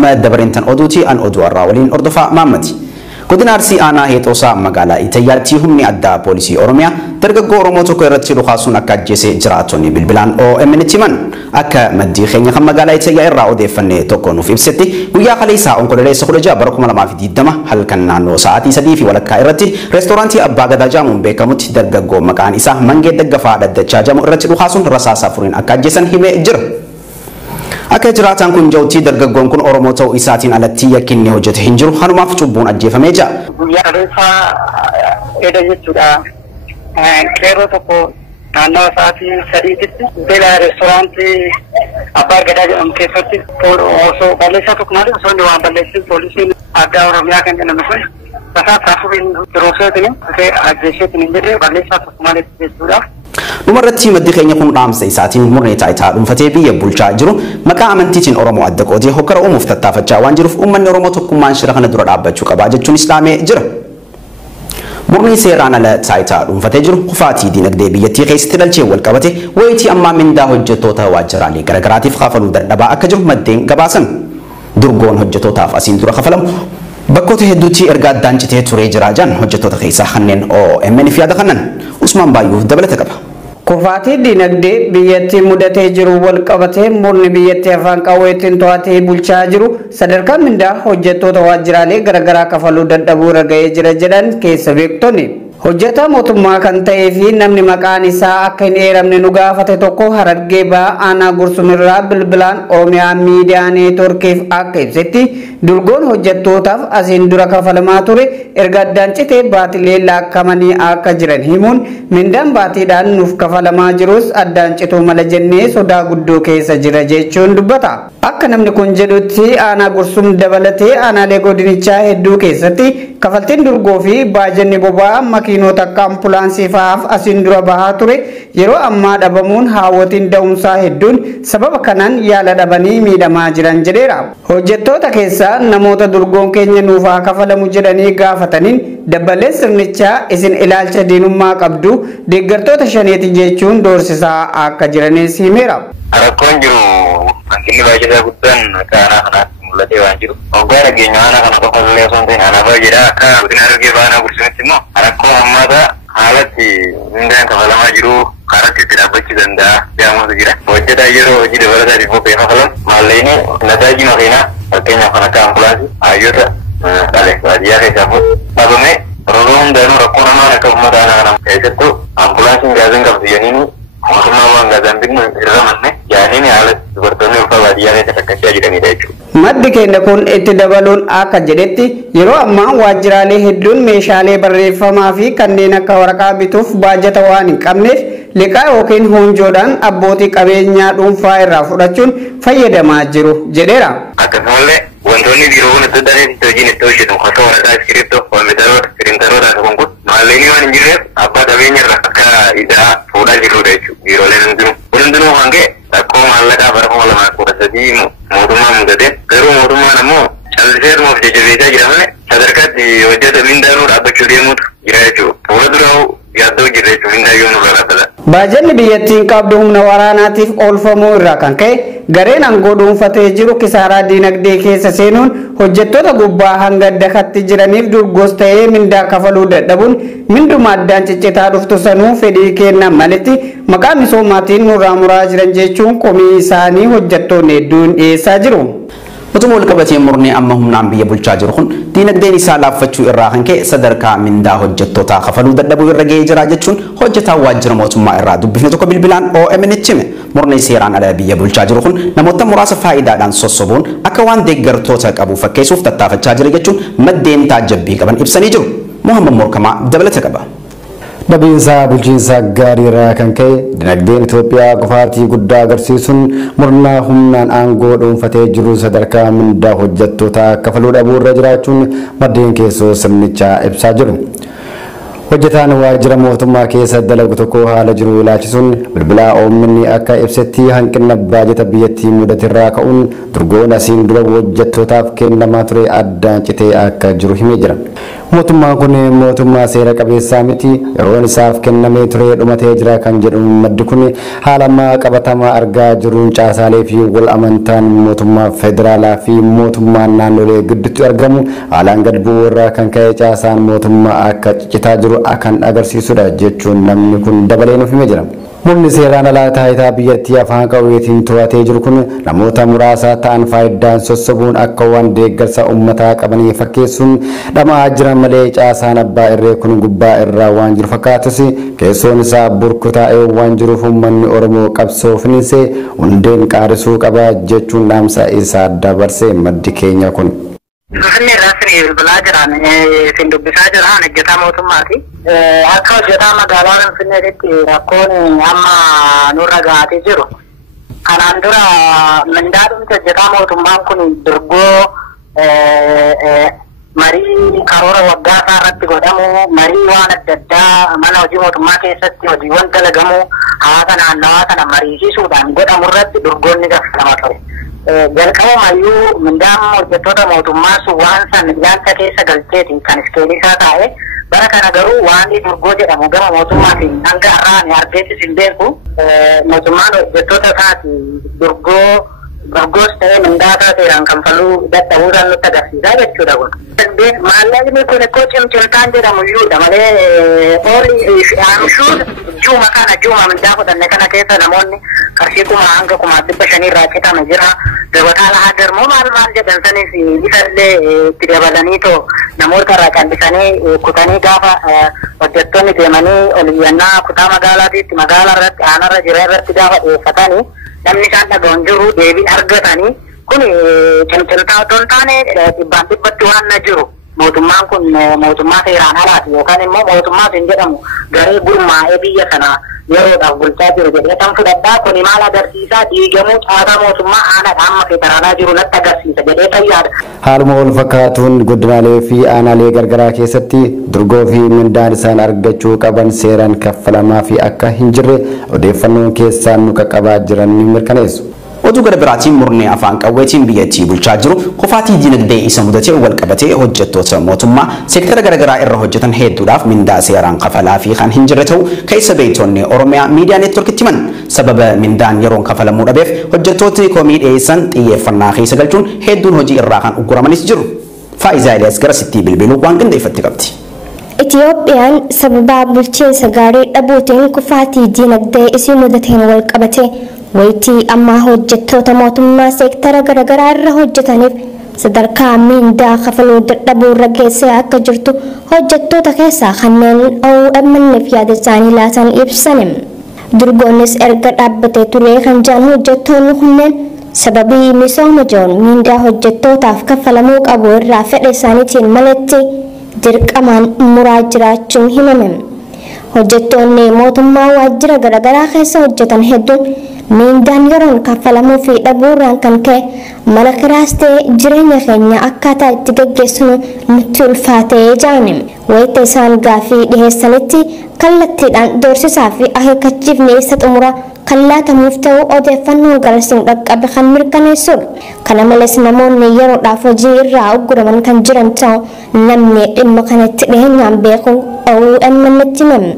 amma dabarintan oduuti an oduu irraa waliin ordofaa Maammati. Godina Arsii aanaa Heexoosaa magaalaa Itayyaatti humni addaa poolisii Oromiyaa dargaggoo Oromoo tokko irratti dhukaasuun akka ajjeese jiraattonni bilbilaan OMN himan. Akka maddii keenya kan magaalaa Itayyaa irraa odeeffannee tokko nuuf ibsetti guyyaa kaleessaa onkololeessa 16 bara 2020 halkan naannoo sa'aatii 3 fi walakkaa irratti reestooraantii Abbaa Gadaa jedhamuun beekamutti dargaggoo maqaan isaa Mangee Daggafaa Daddachaa jedhamu irratti dhukaasuun rasaasa afuriin akka ajjeesan himee jira. Akka jiraataan kun jawtii dargaggoon kun Oromoo ta'uu isaatiin alatti yakkinni hojjete hin jiru hanumaaf cubbuun ajjeefamee jira. Guyyaa kaleessaa edda jechuudha. Qeerroo tokko naannawa sa'aatii 3tti beela reestooraantii Abbaa Gadaa jedhamu keessatti osoo balleessaa tokko malee osoo inni waan balleessin poolisiin addaa Oromiyaa kan jedhamu kun rasaasa afuriin dirooseetiin ajjeeseetiin jedhee balleessaa tokko malee jechuudha. Dhumarratti maddi keenya kun dhaamsa isaatiin murni taayitaa dhuunfatee biyya bulchaa jiru maqaa amantiitiin Oromoo adda qoodee hokkara uumuuf tattaafachaa waan jiruuf uummanni Oromoo tokkummaan shira kana dura dhaabbachuu qaba jechuun islaamee jira. Murni seeraan ala taayitaa dhuunfatee jiru kufaatii dinagdee biyyattii keessatti dhalchee wal qabate wayitii ammaa mindaa hojjettoota waajjiraalee garaagaraatiif kafaluu dadhabaa akka jiru maddeen gabaasan. Durgoon hojjettootaaf asiin dura kafalamu bakkoota hedduutti erga addaan citee turee jira jedhan hojjettoota keessaa kanneen OMN fi yaada kannan Usmaan Baayyuu dabalata qaba. Kufaatii dinagdee biyyattii mudatee jiru wal qabatee murni biyyattii afaan qawweetiin to'atee bulchaa jiru sadarkaa mindaa hojjettoota waajjiraalee garaagaraa kafaluu dadhabuu irra ga'ee jira jedhan keessa beektonni. Hojjetaa mootummaa kan ta'ee fi namni maqaan isaa akka hin eeramne nu gaafate tokko Harargee ba'aa aanaa Gursumirraa bilbilaan Oromiyaa miidiyaa neetworkiif akka ibsetti durgoon hojjettootaaf asiin dura kafalamaa ture erga addaan citee baatilee lakkaa'amanii akka jiran himuun mindaan baatiidhaan nuuf kafalamaa jirus addaan cituu mala jennee sodaa guddoo keessa jira jechuun dubbata. Akka namni kun jedhutti aanaa Gursum dabalatee aanaalee godinichaa hedduu keessatti kafaltiin durgoo fi baajanni boba'aa makiinota akka ambulaansii fa'aaf asiin dura bahaa ture yeroo ammaa dhabamuun haawwatiin da'umsaa hedduun sababa kanaan yaala dhabanii miidhamaa jiran jedheera. Hojjettoota keessaa namoota durgoon keenya nuuf haa kafalamu jedhanii gaafataniin dabbaleen sirnichaa isin ilaalcha diinummaa qabdu deeggartoota shaneeti jechuun doorsisaa akka jiranis himeera. Rakkoon jiru hanqinni baay'ee guddaan akka aanaa kanaatti mul'atee waan jiru. Waggaa dhageenya aanaa kana qofa illee osoo hin ta'in aanaa baay'eedha akka godina Harargee baanaa Gursumitti immoo rakkoo hammaata haalatti mindaan kafalamaa jiru karatti itti dhaabbachuu danda'a jedhamutu jira. Hojjetaa yeroo hojii dabalataatiif bobba'ee kafalan maallaqni nadaajii makiinaa fakkeenyaaf kan akka ambulaansii hayyoota dhale baadiyyaa keessaaf dhabame roobaa hundaanuu rakkoo namaan akka uummata aanaa kana keessattuu ambulaansiin gaazan qabdu jedhanii mootummaa waan gaazan bitnu irra manne jaaniin haala dubartoonni ulfaa baadiyyaa keessa rakkachaa jiranidha jechuudha. Maddi keenya kun itti dabaluun akka jedhetti yeroo ammaa waajjiraalee hedduun meeshaalee barreeffamaa fi kanneen akka waraqaa bituuf baajata waan hin qabneef liqaa yookiin hoonjoodhaan abbootii qabeenyaa dhuunfaa irraa fudhachuun fayyadamaa jiru jedheera. Akkasumallee wantoonni biiroo kun adda addaa hojiin itti hojjetu akka waraqaa iskiriiptoo, kompiitaroota, piriintaroota akka kun maallaqni waan hin jirreef abbaa qabeenya irraa akka idaa fuudhaa jirrudha jechuudha. Biirooleen hundinuu. Kun hundinuu waan ga'e rakkoo maallaqaa bara 2013 mootummaa mudate garuu mootummaan ammoo callisee dhumaaf jajjabeessaa jira malee sadarkaatti hojjeta mindaanuu dhaabbachuu deemuutu jira jechuudha. Fuula duraa yaaddoo jirra jechuudha mindaa yoo nurraa dhaabbata. Baajanni biyyattiin qabdu humna waraanaatiif oolfamuu irraa kan ka'e gareen aangoo dhuunfatee jiru kisaaraa diinagdee keessa seenuun hojjettoota gubbaa hanga dakatti jiraniif durgoos ta'ee mindaa kafaluu dadhabuun minduma addaan ciccitaa dhuftu sanuu fedhii kennan malitti maqaa misoomaatiin nurraa muraa jiran jechuun komii isaanii hojjettoonni hedduun dhiyeessaa jiru. Utuma wal qabatee murni amma humnaan biyya bulchaa jiru kun diinagdeen isaa laaffachuu irraa kan ka'e sadarkaa mindaa hojjettootaa kafaluu dadhabuu irra ga'ee jira jechuun hojjetaa waajjira mootummaa irraa dubbifne tokko bilbilaan OMN hime. Murni seeraan ala biyya bulchaa jiru kun namoota muraasa faayidaadhaan sossobuun akka waan deeggartoota qabu fakkeessuuf tattaafachaa jira jechuun maddeen taajjabbii qaban ibsanii jiru. Muhammad Morkamaa dabalata qaba. Dhabiinsa bulchiinsa gaarii irraa kan ka'e dinagdeen Itoophiyaa kufaatii guddaa agarsiisuun murna humnaan aangoo dhuunfatee jiru sadarkaa mindaa hojjettootaa kafaluu dhabuu irra jiraachuun maddeen keessoo sirnichaa ibsaa jiru. Hojjetaan waajjira mootummaa keessa dalagu tokko haala jiru ilaalchisuun bilbilaa OMN akka ibsetti hanqina baajata biyyattii mudatirraa ka'uun durgoon asiin dura hojjettootaaf kennamaa ture addaan citee akka jiru himee jira. Mootummaan kun mootummaa seera qabeessaa miti. Yeroon isaaf kennamee ture dhumatee jira kan jedhu maddi kun haala ammaa qabatamaa argaa jiruun caasaalee fi wal amantaan mootummaa federaalaa fi mootummaa naannolee gidduutti argamu haalaan gad bu'uu irraa kan ka'e caasaan mootummaa akka ciccitaa jiru kan agarsiisudha jechuun namni kun dabalee nuuf himee jira. Murni seeraan alaa taayitaa biyyattii afaan qawweetiin to'atee jiru kun namoota muraasa ta'an faayidaan sossobuun akka waan deeggarsa uummataa qabanii fakkeessuun dhamaa jiran malee caasaan abbaa irree kun gubbaa irraa waan jiru fakkaatus keessoon isaa burkutaa'ee waan jiruuf uummanni Oromoo qabsoo finiinsee hundeen qaarisuu qaba jechuun dhaamsa isaa dabarse maddi keenya kun. Finfinnee irratti bilbilaa jiran isin dubbisaa jiran hojjetaa mootummaati. Akka hojjetaa magaalaa Finfinneetti rakkoon amma nurra gahatee jiru. Kanaan dura mindaadhumti hojjetaa mootummaan kun durgoo marii karoora waggaa isaa irratti godhamu, marii waan adda addaa mana hojii mootummaa keessatti hojiiwwan dalagamu hawaasa naannawaa kana mariisiisuudhaan godhamu irratti durgoonni gaafatamaa ture. Jalqabumayyuu mindaan hojjettoota mootummaa sun waan san ilaalcha keessa galcheeti kan iskeelisaa taa'e bara kana garuu waan durgoo jedhamu gama mootummaatiin hanga har'aan argeettis hin beeku. Mootummaan hojjettoota isaati durgoos ta'ee mindaa taateedhaan kanfaluu dadhabuudhaan nutti agarsiisaa jechuudha kun. Maallaqni kun ikkoo cimcimtaan jedhamu iyyuudha malee oomishuun juuma mindaa fudhanne kana keessa namoonni qarshii kuma hanga 500 irraa citame jira. Gabataa lahaa garmoo maal jedhan sanis bisallee itti dabalanii too namoota irraa callisanii kutanii gaafa hojjettoonni deemanii oliyyannaa kutaa magaalaatiitti magaalaa irratti aanarra jira irratti gaafa dhiyeeffatanii namni isaan dhaga'uun jiru deebii argatanii kun cimcimtaa otoo hin taane dhibbaan dhibbatti waan na jiru. Mootummaan kun mootummaa seeraan alaati yookaan immoo mootummaa hin jedhamu garee gurmaa'ee biyya sana yeroodhaaf bulchaa jiru jedhee kan fudhadhaa kuni maal agarsiisaa diigamuu caasaa mootummaa aanaa amma federaalaa jiru natti agarsiisa jedhee fayyaada. Haaluma wal fakkaatuun godinaalee fi aanaalee gargaraa keessatti durgoo fi mindaan isaan argachuu qaban seeraan kaffalamaa fi akka hin jirre odeeffannoon keessaan nu qaqqabaa jiran ni mirkaneessu. Oduu gara biraatiin murni afaan qawweetiin biyyattii bulchaa jiru kufaatii dinagdee isa mudatee wal qabatee hojjettoota mootummaa seektara garaagaraa irra hojjetan hedduudhaaf mindaa seeraan kafalaa fi kan hin jirre ta'uu keessa beektonni Oromiyaa miidiyaa neetworkitti himan. Sababa mindaan yeroon kafalamuu dhabeef hojjettooti komii dhiyeessan xiyyeeffannaa keessa galchuun hedduun hojii irraa kan ugguramanis jiru. Faayisaa Eliyaas gara sittii bilbiluu waan qindeeffatti qabdi. Itiyoophiyaan sababa bulchiinsa gaarii dhabuutiin kufaatii dinagdee isii mudateen wal qabatee wayitii amma hojjettoota mootummaa seektara garaagaraa irra hojjetaniif sadarkaa mindaa kafaluu dadhabuu irra geessee akka jirtu hojjettoota keessaa kanneen OMN'f yaada isaanii laatan ibsan. Durgoonnis erga dhaabbatee ture kan jiran hojjettoonni kunneen sababii misooma jiruun mindaa hojjettootaaf kafalamuu qabu irraa fedha isaaniitiin malatti dirqamaan muraa jiraachuun himame. Hojjettoonni mootummaa waajjira garaagaraa keessa hojjetan hedduun mindaan yeroon kafalamuu fi dhabuurraan kan ka'e mana kiraas ta'e jireenya keenya akkaataa itti gaggeessinu nutti ulfaatee jedhan. Wayita isaan gaafii dhiheessanitti kallattiidhaan doorsisaa fi akeekkachiifni isa xumura kan laatamuuf ta'u odeeffannoon garasiin dhaqqabe kan mirkaneessudha. Kana malees namoonni yeroodhaaf hojii irraa ugguraman kan jiran ta'u namni dhimma kanatti dhiheenyaan beeku OMN'tti himame.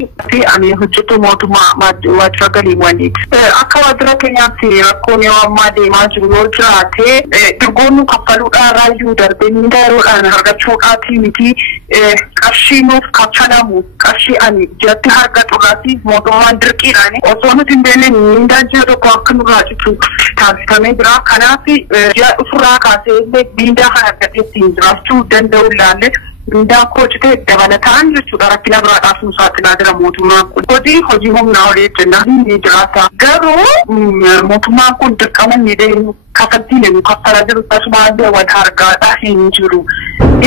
Ani hojjetu mootummaa waajjira galiiwwaniiti. Akka waajjira keenyaatti rakkoon yoo ammaa deemaa jiru yoo jiraate durgoonni kaffaluudhaan raayyuu darbee mindaa yeroodhaan argachuudhaatii miti qarshii nuuf kaffalamu qarshii ani jiratti argachuudhaati mootummaan dirqiidhaan osoo nuti hin beekne mindaan ji'a tokko akka nurraa citu taasifamee jira. Kanaaf ji'a dhufurraa kaasee illee mindaa kana argatee ittiin jiraachuu danda'u ilaalle mindaa kochite dabalataan jechuudha rakkina biraadhaaf nu saaxilaa jira mootummaan kun. Hojii humnaa olii jennaan ni jiraata. Garuu mootummaan kun dirqama ni deemu kafaltiin nu kaffalaa jiru tasumaallee wal argaadhaa hin jiru.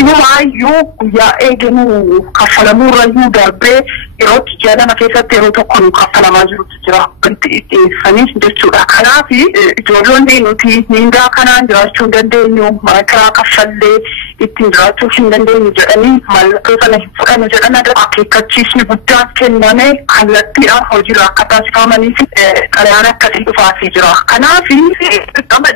Inumaayyuu guyyaa eeganuu kaffalamuurrayyuu darbee yerootti ji'a lama keessatti yeroo tokko nu kaffalamaa jirutu jira. Wanti dhiyeessaniif jechuudha. Kanaaf ijoollonni nuti mindaa kanaan jiraachuu dandeenyu karaa kaffallee ittiin jiraachuu hin dandeenye jedhanii mallattoo sana hin fudhanne jedhan akeekkachiisni guddaan kenname kallattiidhaan hojiirra akka taasifamaniif xalayaan akkasii dhufaafii jira. Kanaaf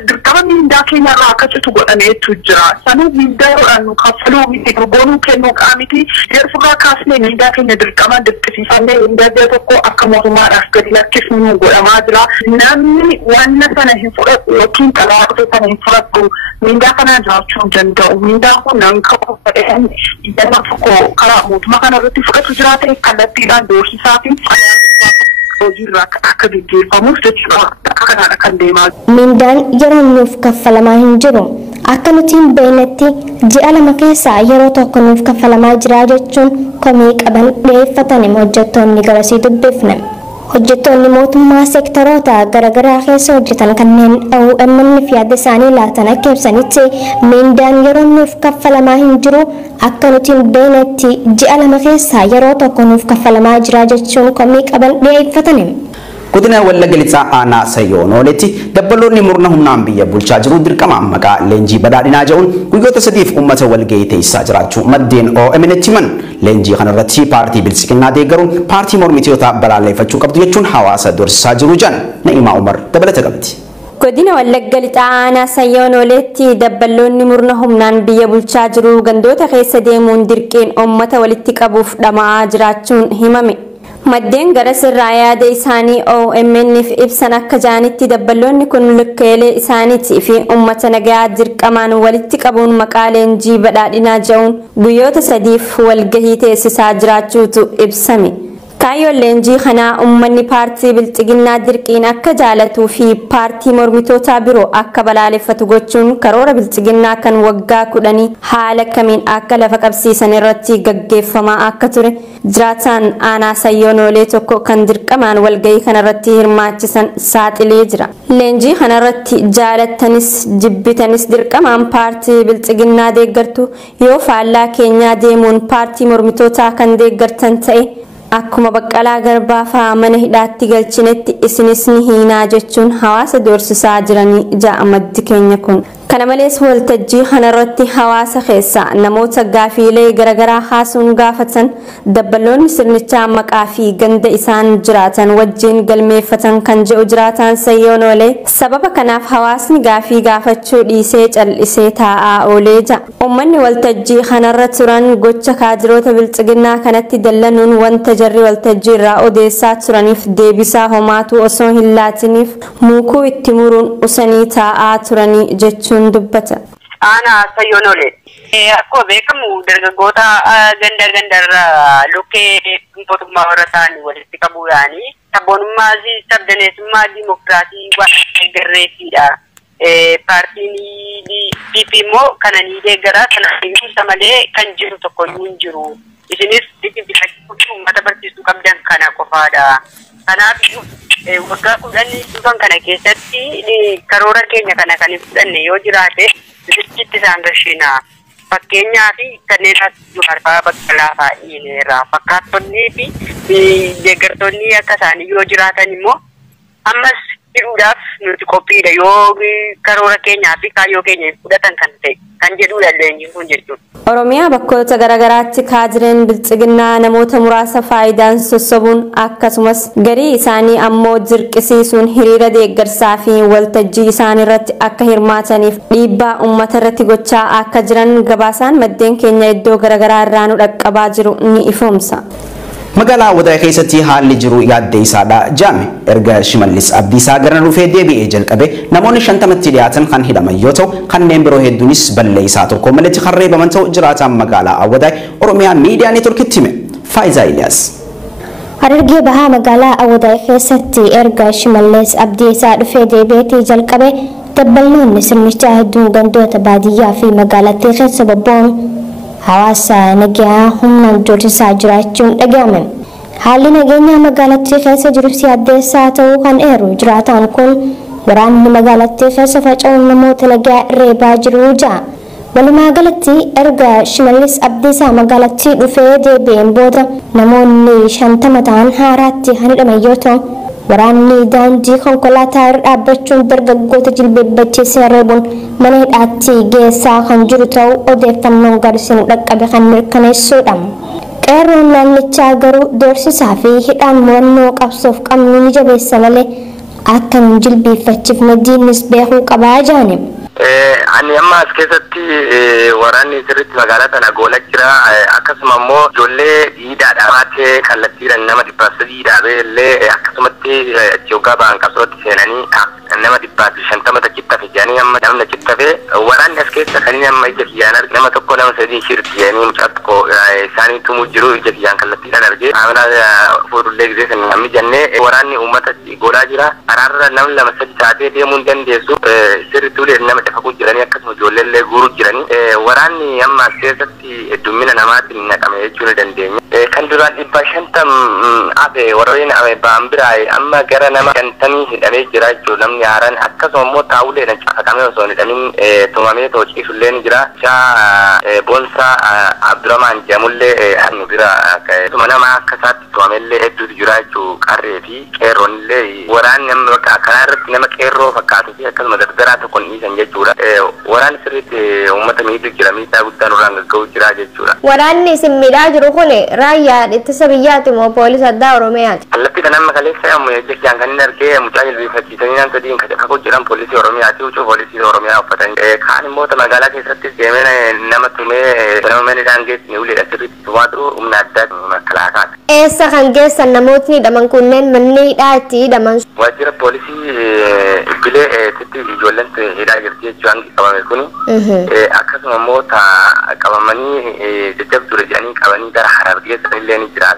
dirqama miindaa keenyarraa akka citu godhameetu jira. Sanuu miindaadhaan nu kaffaluu miti gurgoonuu kennuu qaamiti yeroo kaasnee miindaa keenya dirqama dirqisiifannee miindaa tokko akka mootummaadhaaf gadi lakkisnu godhamaa jira. Namni wanna sana hin fudhatu yookiin xalayaa dhufe sana hin fudhatu miindaa kanaan jiraachuu hin danda'u. Miindaan kun nan qabu fedhan iddoo tokko karaa mootummaa kana irratti fudhatu jiraate kallattiidhaan doorsisaa fi hojiirra akka gaggeeffamuuf jechuudha. Akka kanaan kan deemaa jiru. Miindaan yeroo nuuf kaffalamaa hin jiru. Akka nuti hin beeknetti ji'a lama keessaa yeroo tokko nuuf kaffalamaa jira jechuun komii qaban dhiyeeffatan hojjettoonni garasii dubbifne. Hojjettoonni mootummaa seektaroota garaagaraa keessa hojjetan kanneen OMN fi yaada isaanii laatan akka ibsanitti miindaan yeroo nuuf kaffalamaa hin jiru akka nuti hin beeknetti ji'a lama keessaa yeroo tokko nuuf kaffalamaa jira jechuun komii qaban dhiyeeffatan. Godina Wallagga Lixaa aanaa Sayyoonoletti dabbaloonni murna humnaan biyya bulchaa jiru dirqama maqaa leenjii badhaadhinaa jedhuun guyyoota sadiif uummata walgahii teessisaa jiraachuu maddeen OMN himan. Leenjii kanarratti paartii bilisiqinnaa deeggaruun paartii mormitoota balaaleffachuu qabdu jechuun hawaasa dorsisaa jiru jedhan Na'imaa Umar dabalata qabdi. Godina Wallagga Lixaa aanaa Sayyoonoletti dabbaloonni murna humnaan biyya bulchaa jiru gandoota keessa deemuun dirqeen uummata walitti qabuuf dhama'aa jiraachuun himame. Maddeen gara sirraa yaada isaanii OMN'f ibsan akka jaanitti dabbaloonni kun lukkeelee isaaniitii fi uummata nagaa dirqamaan walitti qabuun maqaa leenjii badhaadhinaa jedhuun guyyoota sadiif walgahii teessisaa jiraachuutu ibsame. Kaayyoon leenjii kanaa uummanni paartii bilxiginnaa dirqiin akka jaalatuu fi paartii mormitootaa biroo akka balaaleffatu gochuun karoora bilxiginnaa kan waggaa 10 haala kamiin akka lafa qabsiisan irratti gaggeeffamaa akka ture jiraataan aanaa Sayyoonolee tokko kan dirqamaan walgahii kanarratti hirmaachisan saaxilee jira. Leenjii kanarratti jaalattanis jibbitanis dirqamaan paartii bilxiginnaa deeggartu yoo faallaa keenyaa deemuun paartii mormitootaa kan deeggartan ta'e akkuma Baqqalaa Garbaa fa'aa mana hidhaatti galchinetti isinis ni hiinaa jechuun hawaasa doorsisaa jiranii ja'a maddi keenya kun. Kana malees waltajjii kanarratti hawaasa keessaa namoota gaafiilee garaagaraa haasuun gaafatan dabbaloonni sirnichaa maqaa fi ganda isaan jiraatan wajjin galmeeffatan kan jedhu jiraataan Sayyoonolee sababa kanaaf hawaasni gaafii gaafachuu dhiisee callisee taa'aa oolee ja'a. Uummanni waltajjii kanarra turan gocha kaadiroota bilxiginnaa kanatti dallanuun wanta jarri waltajjii irraa odeessaa turaniif deebisaa homaatu osoo hin laatiniif muukuu itti muruun usanii taa'aa turanii jechuun dubbata. Aanaa Sayyoonolee. Akkuma beekamu dargaggoota gandarraa lukkee mootummaa warra ta'anii walitti qabuudhaani sabboonummaa fi sabdaneessummaa dimokiraasii waan garreettiidha. Paartiin DP immoo kana ni deeggaraa kana isa malee kan jiru tokko hin jiru. Isinis bitachuu uummata barsiisuu qabdan kana qofaadha. Kanaaf waggaa 10 dhufan kana keessatti karoora keenya kana kan fudhanne yoo jiraate bichitti isaan gashina. Fakkeenyaaf kanneen as Jumaarfaa Baqqalaa fa'aa fakkaattonnii fi deeggartoonni akka isaanii yoo jiraatan immoo ammas hidhuudhaaf nuti qophiidha yoo karoora keenyaa fi kaayyoo keenya fudhatan kan ta'e kan jedhudha leenjiin kun jechuudha. Oromiyaa bakkoota garaagaraatti kaadireen bilxiginnaa namoota muraasa faayidaan sossobuun akkasumas garii isaanii ammoo dirqisiisuun hiriira deeggarsaa fi waltajjii isaan irratti akka hirmaataniif dhiibbaa uummata irratti gochaa akka jiran gabaasaan maddeen keenya iddoo garaagaraa irraa nu dhaqqabaa jiru ni ifoomsa. Magaalaa Wadaa keessatti haalli jiru yaaddessaadha jedhame erga Shimallis Abdiisaa gara dhufee deebi'ee jalqabe namoonni 50tti dhiyaatan kan hidhaman yoo ta'u kanneen biroo hedduunis balleessaa tokko malee reebaman ta'u jiraataan magaalaa Wadaa Oromiyaa miidiyaa neetworkiitti hime. Faayizaa Iliyaas. Harargee bahaa magaalaa Wadaa keessatti erga Shimallis Abdiisaa dhufee deebi'ee jalqabe dabballoonni sirnichaa hedduun gandoota baadiyyaa fi magaalattii keessa bobba'uun hawaasa nagaa humnaan doorsisaa jiraachuun dhaga'ame. Haalli nageenyaa magaalattii keessa jiru yaaddeessaa ta'uu kan eeru jiraataan kun waraanni magaalattii keessa faca'uun namoota nagaa reebaa jiru ja'a. Walumaa galatti erga Shimallis Abdiisaa magaalattii dhufee deebi'een booda namoonni 50 ta'an haaraatti hidhaman yoo ta'u waraanni daandii konkolaataa irra dhaabbachuun dargaggoota jilbeebbachiisee reebuun mana hidhaatti geessaa kan jiru ta'uu odeeffannoon garsinu dhaqqabe kan mirkaneessuudha. Qeerroon naannichaa garuu doorsisaa fi hidhaan murannoo qabsoof qabnu ni jabeessa malee akka nu jilbeeffachiifne diinnis beekuu qabaa jaane. Ani amma as keessatti waraanni sirriitti magaalaa sana goolaa jira. Akkasuma immoo ijoollee dhiidhaadhaa baatee kallattiidhaan nama 300 dhaabee illee akkasumatti achi hoggaa ba'an qabsootti seenanii nama 150 tachittafe jedhanii amma namni tachittafe waraanni as keessa kan inni amma ija kiyyaan arge nama tokko nama 3 shirti jedhanii mucaa tokko isaanii tumuu jiru ija kiyyaan kallattiidhaan arge amana fuudhullee gisee kan namni jennee waraanni uummata goolaa jira. Araarra namni 2-3 taatee deemuu hin dandeessu sirriitti nama fagoo jiranii akkasuma ijoolleellee guuruu jiranii waraanni amma as keessatti heddummina namaatiin naqame jechuu ni dandeenya. Kan duraan 500 hafe warreen ba'an biraa amma gara nama 50 hidhamee jira jechuudha. Namni haaraan akkasuma immoo taa'uleedhaan cafaqamee osoo hin hidhamin tumamee toociisullee ni jira. Boonsaa Abdurrahmaan jedhamullee hannu bira akkasuma nama akka isaatti tumameellee hedduutu jira jechuudha. Qarree fi qeerroonillee waraanni amma bakka akkanaa irratti nama qeerroo fakkaatuu fi akkasuma dardaraa tokko hin dhiisan jechuudha. Waraanni sirriitti uummata miidhuu jira, miidhaa guddaan irraan gagga'uu jira jechuudha. Waraanni isin miidhaa jiru kun raayyaa ittisa biyyaati moo poolisa addaa Oromiyaati? Kallattii nama kaleessa jechaan kan inni argee mucaa jilbeeffachiisanii nama sadiin kakuu jiran poolisii Oromiyaati huccuu poolisii Oromiyaa uffatanii kaan immoo magaalaa keessattis deemee nama tumee nama mana daangeessi ni uleedha sirriitti tumaa jiru humna addaa makalaataati. Eessa kan geessan namootni hidhaman kunneen manni hidhaa itti hidhaman? Waajjira poolisii Ibbilee titti ijoolleen hidhaa jirti jechuun qabame kuni akkasuma immoo qabamanii jajjabdura jedhanii qabanii gara Harargeessan illee ni jira.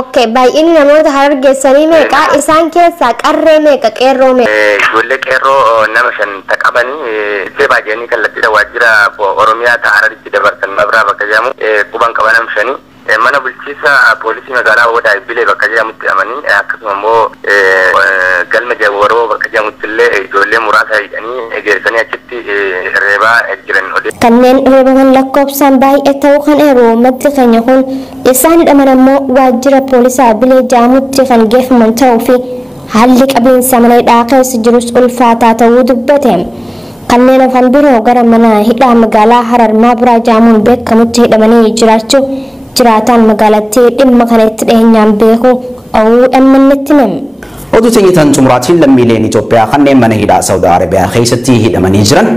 Okay, baay'inni namoota Harargeessanii meeqa? Isaan keessaa qarree meeqa? Qeerroo meeqa? Ijoollee qeerroo nama 5 qabanii itti baay'anii kallattiidha waajjira Oromiyaa ta'a Hararitti dabarsan mabraa bakka jedhamu quban qaban 5. Mana bulchiisa poolisii magaalaa Odaa Ibbilee bakka jedhamutti hidhamanii akkasuma immoo galma Jawaroo bakka jedhamutti illee ijoollee muraasa hidhanii geessanii achitti reebaa jiran odeessa. Kanneen reebaman lakkoofsaan baay'ee ta'uu kan eeru uummatni keenya kun isaan hidhaman ammoo waajjira poolisaa Ibbilee jedhamutti kan geeffaman ta'uu fi haalli qabiinsa mana hidhaa keessa jirus ulfaataa ta'uu dubbate. Kanneen afaan biroo gara mana hidhaa magaalaa Harar Maabraa jedhamuun beekamutti hidhamanii jiraachuu jiraatan magaalattii dhimma kanatti dhiyeenyaan beeku OMN itti hime. Oduu teenyitan xumuraatiin lammiileen Itoophiyaa kanneen mana hidhaa Saawudi Arabiyaa keessatti hidhamanii jiran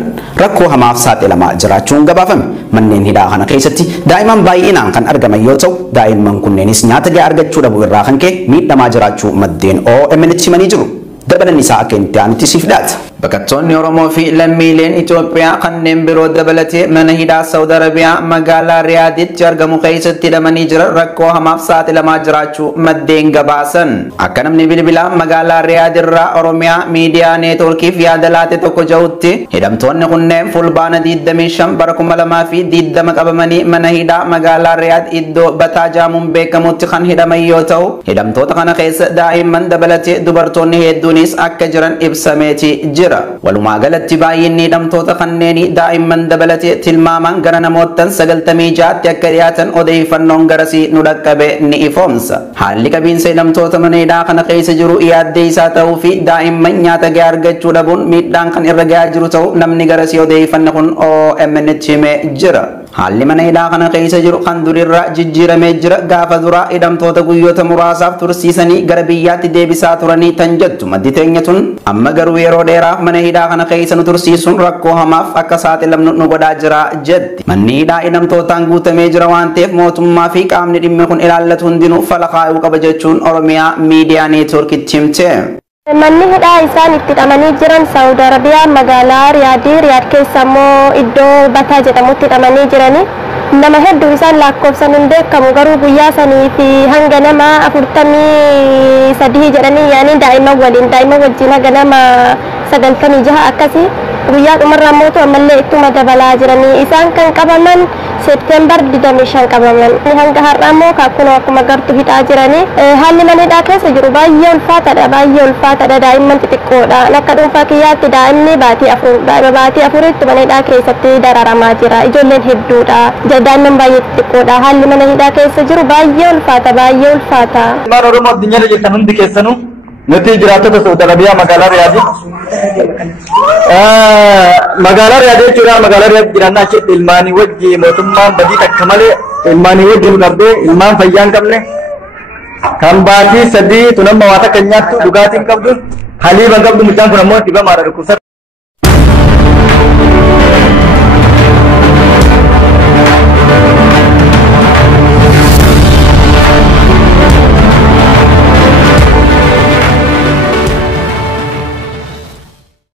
rakkoo hamaaf saaxilamaa jiraachuun gabaafame. Manneen hidhaa kana keessatti daa'imman baay'inaan kan argaman yoo ta'u daa'imman kunneenis nyaata gahaa argachuu dhabuu irraa kan ka'e miidhamaa jiraachuu maddeen OMN itti himanii jiru. Dabalan isaa akka inni ta'anitti siif dhaata. Baqattoonni Oromoo fi lammiileen Itoophiyaa kanneen biroo dabalatee mana hidhaa Saawudi Arabiyaa magaalaa Riyaaditti argamu keessatti hidhamanii jiran rakkoo hamaaf saaxilamaa jiraachuu maddeen gabaasan. Akka namni bilbilaa magaalaa Riyaad irraa Oromiyaa miidiyaa neetwoorkiif yaada laate tokko jahutti hidhamtoonni kunneen fulbaana 25 bara 2020 qabamanii mana hidhaa magaalaa Riyaad iddoo Bataa jedhamuun beekamutti kan hidhaman yoo ta'u hidhamtoota kana keessa daa'imman dabalatee dubartoonni hedduunis akka jiran ibsameeti jira. Walumaa galatti baay'inni hidhamtoota kanneenii daa'imman dabalatee tilmaamaan gara namoota 96tti akka dhiyaatan odeeffannoon garasii nu dhaqqabe ni ifoomsa. Haalli qabiinsa hidhamtoota mana hidhaa kana keessa jiru yaaddeessaa ta'uu fi daa'imman nyaata gahaa argachuu dhabuun miidhaan kan irra gahaa jiru ta'uu namni garasii odeeffanne kun OMN itti himee jira. Haalli mana hidhaa kana keessa jiru kan durirraa jijjiiramee jira. Gaafa duraa hidhamtoota guyyoota muraasaaf tursiisanii gara biyyaatti deebisaa turanii tan jettu maddi teenya tun amma garuu yeroo dheeraaf mana hidhaa kana keessa nu tursiisuun rakkoo hamaaf akka saaxilamnu nu godhaa jira jetti. Manni hidhaa hidhamtootaan guutamee jira waan ta'eef mootummaa fi qaamni dhimmi kun ilaallatu hundinuu fala kaa'uu qaba jechuun Oromiyaa miidiyaa neetwoorkitti himte. Manni hidhaa isaan itti hidhamanii jiran Saawudi Arabiyaa magaalaa Riyaad keessa immoo iddoo Bataa jedhamutti hidhamanii jirani. Nama hedduu isaan lakkoofsan hin beekamu garuu guyyaa sanii fi hanga nama 43 jedhanii yaani daa'imman wajjin haga nama 96 akkasii guyyaa dhumarraa mootu ammallee ittuma dabalaa jiranii. Isaan kan qabaman September 25 qabaman. Hanga har'aa immoo kakkunoo akkuma gartuu hidhaa jiranii. Haalli mana hidhaa keessa jiru baay'ee ulfaataadha. Daa'imman xixiqqoodha. Akka dhuunfaa kiyyaatti daa'imni daa'ima baatii afuritti mana hidhaa keessatti dararamaa jira. Ijoolleen hedduudha. Daa'imman baay'ee xixiqqoodha. Haalli mana hidhaa keessa jiru baay'ee ulfaata. Maan Oromoo addunyaarra jirtan hundi keessanuu Nuti jiraatota Saudi Arabiyaa magaalaa Riyaadii. Magaalaa Riyaadii jechuudha. Magaalaa Riyaadii jiraannaa achitti ilmaanii wajji mootummaan badii takka malee ilmaanii wajjin qabdee ilmaan fayyaa hin qabne kan baatii sadii tunamma waa takka nyaattu dhugaatiin qabdu haliiba qabdu mucaan kun ammoo dhibamaadha dhukkubsata.